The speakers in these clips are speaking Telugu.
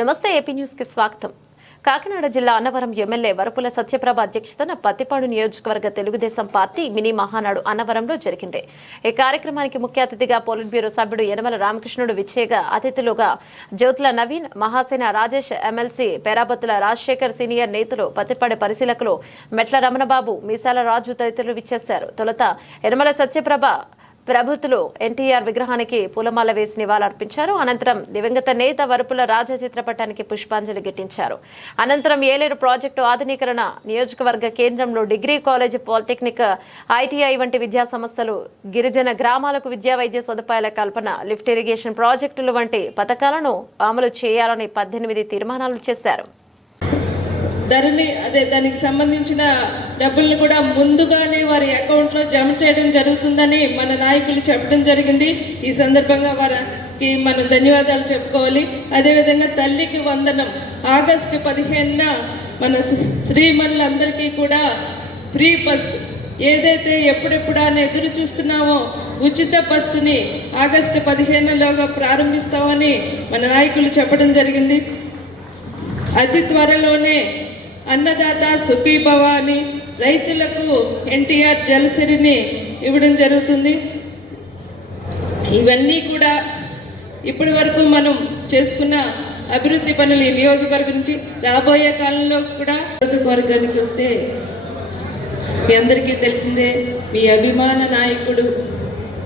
నమస్తే ఏపీ న్యూస్కి స్వాగతం. కాకినాడ జిల్లా అన్నవరం ఎమ్మెల్యే వరపుల సత్యప్రభ అధ్యక్షతన పత్తిపాడు నియోజకవర్గ తెలుగుదేశం పార్టీ మినీ మహానాడు అన్నవరంలో జరిగింది. ఈ కార్యక్రమానికి ముఖ్య అతిథిగా పోలిట్ బ్యూరో సభ్యుడు యనమల రామకృష్ణుడు విచ్చేగా అతిథులుగా జ్యోతుల నవీన్ మహాసేన రాజేష్ ఎమ్మెల్సీ పేరాబత్తుల రాజశేఖర్ సీనియర్ నేతలు పత్తిపాడు పరిశీలకులు మెట్ల రమణబాబు మీసాల రాజు తదితరులు విచ్చేశారు. తొలుత యనమల సత్యప్రభ ప్రభుత్వలు ఎన్టీఆర్ విగ్రహానికి పూలమాల వేసి నివాళులర్పించారు. అనంతరం దివంగత నేత వరుపుల రాజా చిత్రపటానికి పుష్పాంజలి ఘటించారు. అనంతరం ఏలేరు ప్రాజెక్టు ఆధునీకరణ నియోజకవర్గ కేంద్రంలో డిగ్రీ కాలేజ్ పాలిటెక్నిక్ ఐటీఐ వంటి విద్యా సంస్థలు గిరిజన గ్రామాలకు విద్యా వైద్య సదుపాయాల కల్పన లిఫ్ట్ ఇరిగేషన్ ప్రాజెక్టులు వంటి పథకాలను అమలు చేయాలని పద్దెనిమిది తీర్మానాలు చేశారు. ధరని అదే దానికి సంబంధించిన డబ్బుల్ని కూడా ముందుగానే వారి అకౌంట్లో జమ చేయడం జరుగుతుందని మన నాయకులు చెప్పడం జరిగింది. ఈ సందర్భంగా వారికి మనం ధన్యవాదాలు చెప్పుకోవాలి. అదేవిధంగా తల్లికి వందనం. ఆగస్టు పదిహేనున మన శ్రీమణులందరికీ కూడా ఫ్రీ బస్. ఏదైతే ఎప్పుడెప్పుడు అని ఎదురు చూస్తున్నామో ఉచిత బస్సుని ఆగస్టు పదిహేనులోగా ప్రారంభిస్తామని మన నాయకులు చెప్పడం జరిగింది. అతి త్వరలోనే అన్నదాత సుఖీభవ అని రైతులకు ఎన్టీఆర్ జలసిరిని ఇవ్వడం జరుగుతుంది. ఇవన్నీ కూడా ఇప్పటి వరకు మనం చేసుకున్న అభివృద్ధి పనులు ఈ నియోజకవర్గం నుంచి రాబోయే కాలంలో కూడా నియోజకవర్గానికి వస్తే మీ అందరికీ తెలిసిందే మీ అభిమాన నాయకుడు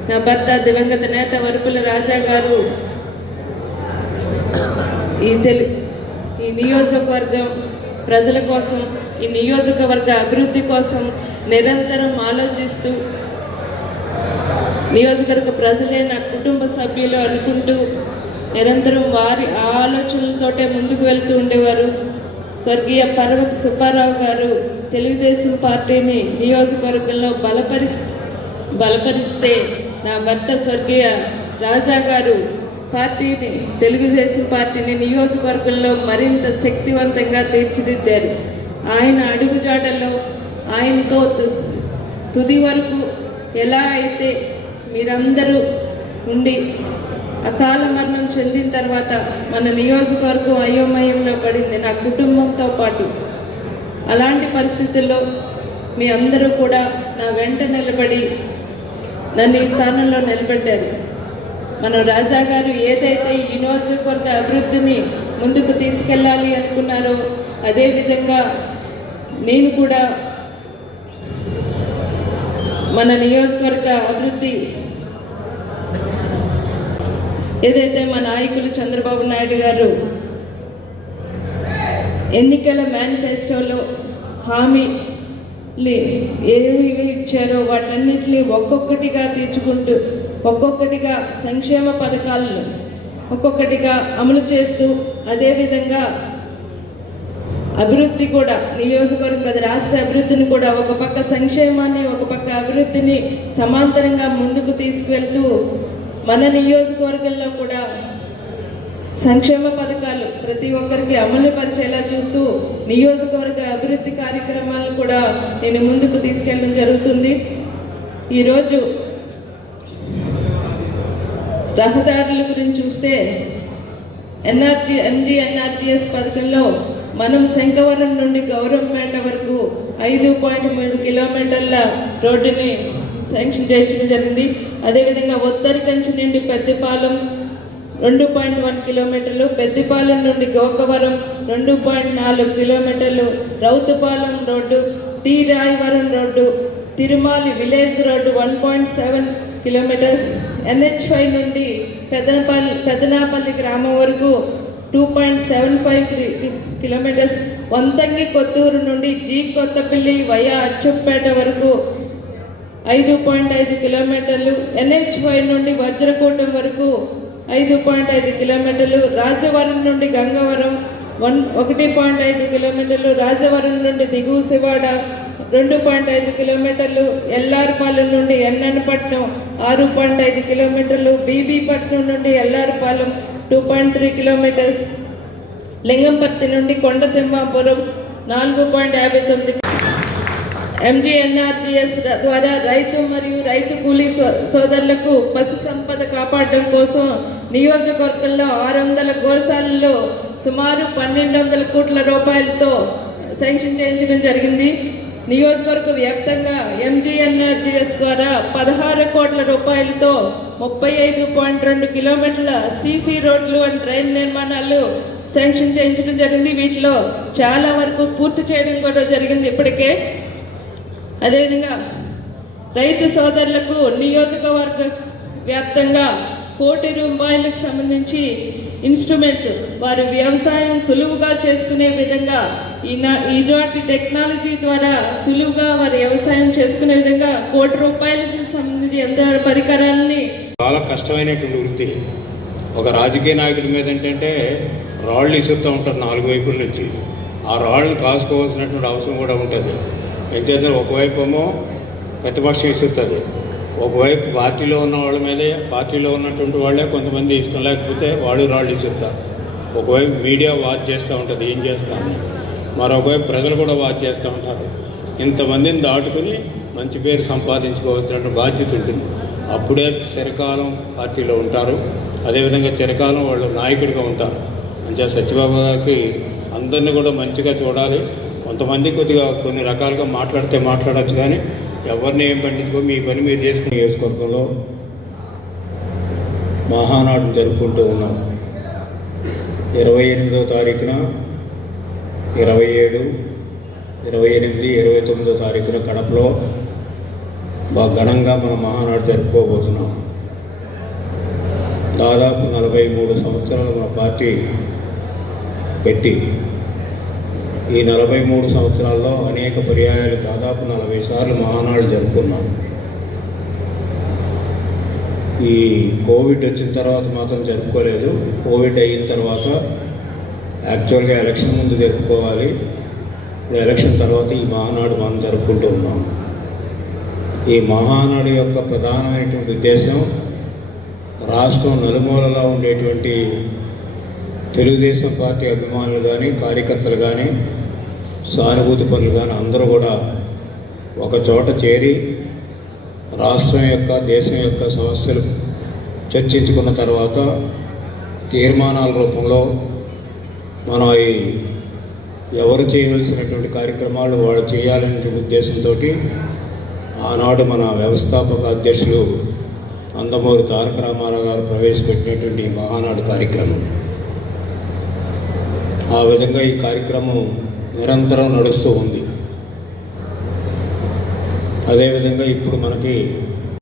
నా భర్త దివంగత నేత వరుపుల రాజా గారు ఈ తెలు ఈ నియోజకవర్గం ప్రజల కోసం ఈ నియోజకవర్గ అభివృద్ధి కోసం నిరంతరం ఆలోచిస్తూ నియోజకవర్గ ప్రజలే నా కుటుంబ సభ్యులు అనుకుంటూ నిరంతరం వారి ఆలోచనలతోటే ముందుకు వెళ్తూ ఉండేవారు. స్వర్గీయ పర్వత సుబ్బారావు గారు తెలుగుదేశం పార్టీని నియోజకవర్గంలో బలపరి బలపరిస్తే నా భర్త స్వర్గీయ రాజా గారు పార్టీని తెలుగుదేశం పార్టీని నియోజకవర్గంలో మరింత శక్తివంతంగా తీర్చిదిద్దారు. ఆయన అడుగుజాడల్లో ఆయనతో తు- తుది వరకు ఎలా అయితే మీరందరూ ఉండి అకాల మరణం చెందిన తర్వాత మన నియోజకవర్గం అయోమయంలో పడింది నా కుటుంబంతో పాటు. అలాంటి పరిస్థితుల్లో మీ అందరూ కూడా నా వెంట నిలబడి నన్ను ఈ స్థానంలో నిలబెట్టారు. మన రాజా గారు ఏదైతే ఈ నియోజకవర్గ అభివృద్ధిని ముందుకు తీసుకెళ్ళాలి అనుకున్నారో అదేవిధంగా నేను కూడా మన నియోజకవర్గ అభివృద్ధి ఏదైతే మా నాయకులు చంద్రబాబు నాయుడు గారు ఎన్నికల మేనిఫెస్టోలో హామీలు ఏమి ఇచ్చారో వాటన్నిటిని ఒక్కొక్కటిగా తీర్చుకుంటూ ఒక్కొక్కటిగా సంక్షేమ పథకాలను ఒక్కొక్కటిగా అమలు చేస్తూ అదేవిధంగా అభివృద్ధి కూడా నియోజకవర్గ రాష్ట్ర అభివృద్ధిని కూడా ఒక పక్క సంక్షేమాన్ని ఒక పక్క అభివృద్ధిని సమాంతరంగా ముందుకు తీసుకువెళ్తూ మన నియోజకవర్గంలో కూడా సంక్షేమ పథకాలు ప్రతి ఒక్కరికి అమలు పరిచేలా చూస్తూ నియోజకవర్గ అభివృద్ధి కార్యక్రమాలను కూడా నేను ముందుకు తీసుకెళ్ళడం జరుగుతుంది. ఈరోజు రహదారుల గురించి చూస్తే ఎన్ఆర్జీ ఎంజీ ఎన్ఆర్జీఎస్ పథకంలో మనం శంఖవరం నుండి గౌరవపేట వరకు ఐదు పాయింట్ మూడు కిలోమీటర్ల రోడ్డుని శాంక్షన్ చేయించడం జరిగింది. అదేవిధంగా ఉత్తరకంచి నుండి పెద్దపాలెం రెండు పాయింట్ వన్ కిలోమీటర్లు పెద్దపాలెం నుండి గోకవరం రెండు పాయింట్ నాలుగు కిలోమీటర్లు Rauthupalem road T Rayavaram road Thirumali village road one point seven kilometres NH five నుండి పెదనపల్లి పెదనాపల్లి గ్రామం వరకు two point seven five kilometres Vanthangi Kothuru నుండి జీ కొత్తపల్లి వయా అచ్చుపేట వరకు ఐదు పాయింట్ ఐదు కిలోమీటర్లు ఎన్హెచ్ ఫైవ్ నుండి వజ్రకోటం వరకు ఐదు పాయింట్ ఐదు కిలోమీటర్లు రాజవరం నుండి గంగవరం వన్ ఒకటి పాయింట్ ఐదు కిలోమీటర్లు రాజవరం నుండి దిగువ శివాడ రెండు పాయింట్ ఐదు కిలోమీటర్లు ఎల్ఆర్పాలెం నుండి ఎన్ఎన్పట్నం ఆరు పాయింట్ ఐదు కిలోమీటర్లు బీబీపట్నం నుండి LR Palem two point three kilometres Lingamparthi నుండి కొండ తిమ్మాపురం నాలుగు పాయింట్ యాభై తొమ్మిది ఎంజీఎన్ఆర్జీఎస్ ద్వారా రైతు మరియు రైతు కూలీ సో- సోదరులకు పశు సంపద కాపాడడం కోసం నియోజకవర్గంలో ఆరు వందల గోశాలలో సుమారు పన్నెండు వందల కోట్ల రూపాయలతో శాంక్షన్ చేయించడం జరిగింది. నియోజకవర్గ వ్యాప్తంగా ఎంజీఎన్ఆర్జీఎస్ ద్వారా పదహారు కోట్ల రూపాయలతో ముప్పై ఐదు పాయింట్ రెండు కిలోమీటర్ల సీసీ రోడ్లు అండ్ డ్రైన్ నిర్మాణాలు శాంక్షన్ చేయించడం జరిగింది. వీటిలో చాలా వరకు పూర్తి చేయడం కూడా జరిగింది ఇప్పటికే. అదేవిధంగా రైతు సోదరులకు నియోజకవర్గ వ్యాప్తంగా కోటి రూపాయలకు సంబంధించి ఇన్స్ట్రుమెంట్స్ వారి వ్యవసాయం సులువుగా చేసుకునే విధంగా ఈనా ఈనాటి టెక్నాలజీ ద్వారా సులువుగా వారి వ్యవసాయం చేసుకునే విధంగా కోటి రూపాయలకు సంబంధించి ఎంత పరికరాలని చాలా కష్టమైనటువంటి వృత్తి. ఒక రాజకీయ నాయకుల మీద ఏంటంటే రాళ్ళు ఇసురుతూ ఉంటారు నాలుగు వైపుల నుంచి. ఆ రాళ్ళు కాసుకోవాల్సినటువంటి అవసరం కూడా ఉంటుంది. ఎంచేత ఒకవైపు ఏమో ప్రతిపక్షం ఇస్తుంది ఒకవైపు పార్టీలో ఉన్న వాళ్ళ మీదే పార్టీలో ఉన్నటువంటి వాళ్ళే కొంతమంది ఇష్టం లేకపోతే వాళ్ళు రాళ్ళు చెప్తారు ఒకవైపు మీడియా వాచ్ చేస్తూ ఉంటుంది ఏం చేస్తాను మరొకవైపు ప్రజలు కూడా వాచ్ చేస్తూ ఉంటారు. ఇంతమందిని దాటుకుని మంచి పేరు సంపాదించుకోవాల్సిన బాధ్యత ఉంటుంది. అప్పుడే చిరకాలం పార్టీలో ఉంటారు. అదేవిధంగా చిరకాలం వాళ్ళు నాయకుడిగా ఉంటారు. మంచిగా సత్యబాబు గారికి అందరినీ కూడా మంచిగా చూడాలి. కొంతమంది కొద్దిగా కొన్ని రకాలుగా మాట్లాడితే మాట్లాడచ్చు కానీ ఎవరిని ఏం పండించుకో మీ పని మీరు చేసుకుని నియోజకవర్గంలో మహానాడు జరుపుకుంటూ ఉన్నాం. ఇరవై ఎనిమిదో తారీఖున ఇరవై ఏడు ఇరవై ఎనిమిది ఇరవై తొమ్మిదో తారీఖున కడపలో బాగా ఘనంగా మన మహానాడు జరుపుకోబోతున్నాం. దాదాపు నలభై మూడు సంవత్సరాలు మన పార్టీ పెట్టి ఈ నలభై మూడు సంవత్సరాల్లో అనేక పర్యాయాలు దాదాపు నలభై సార్లు మహానాడు జరుపుకున్నాం. ఈ కోవిడ్ వచ్చిన తర్వాత మాత్రం జరుపుకోలేదు. కోవిడ్ అయిన తర్వాత యాక్చువల్గా ఎలక్షన్ ముందు జరుపుకోవాలి. ఇప్పుడు ఎలక్షన్ తర్వాత ఈ మహానాడు మనం జరుపుకుంటూ ఉన్నాం. ఈ మహానాడు యొక్క ప్రధానమైనటువంటి ఉద్దేశం రాష్ట్రం నలుమూలలో ఉండేటువంటి తెలుగుదేశం పార్టీ అభిమానులు కానీ కార్యకర్తలు కానీ సానుభూతి పనులు కానీ అందరూ కూడా ఒక చోట చేరి రాష్ట్రం యొక్క దేశం యొక్క సమస్యలు చర్చించుకున్న తర్వాత తీర్మానాల రూపంలో మనం ఈ ఎవరు చేయవలసినటువంటి కార్యక్రమాలు వాళ్ళు చేయాలనే ఉద్దేశంతో ఆనాడు మన వ్యవస్థాపక అధ్యక్షులు నందమూరి తారక రామారావు గారు ప్రవేశపెట్టినటువంటి మహానాడు కార్యక్రమం. ఆ విధంగా ఈ కార్యక్రమం నిరంతరం నడుస్తూ ఉంది. అదేవిధంగా ఇప్పుడు మనకి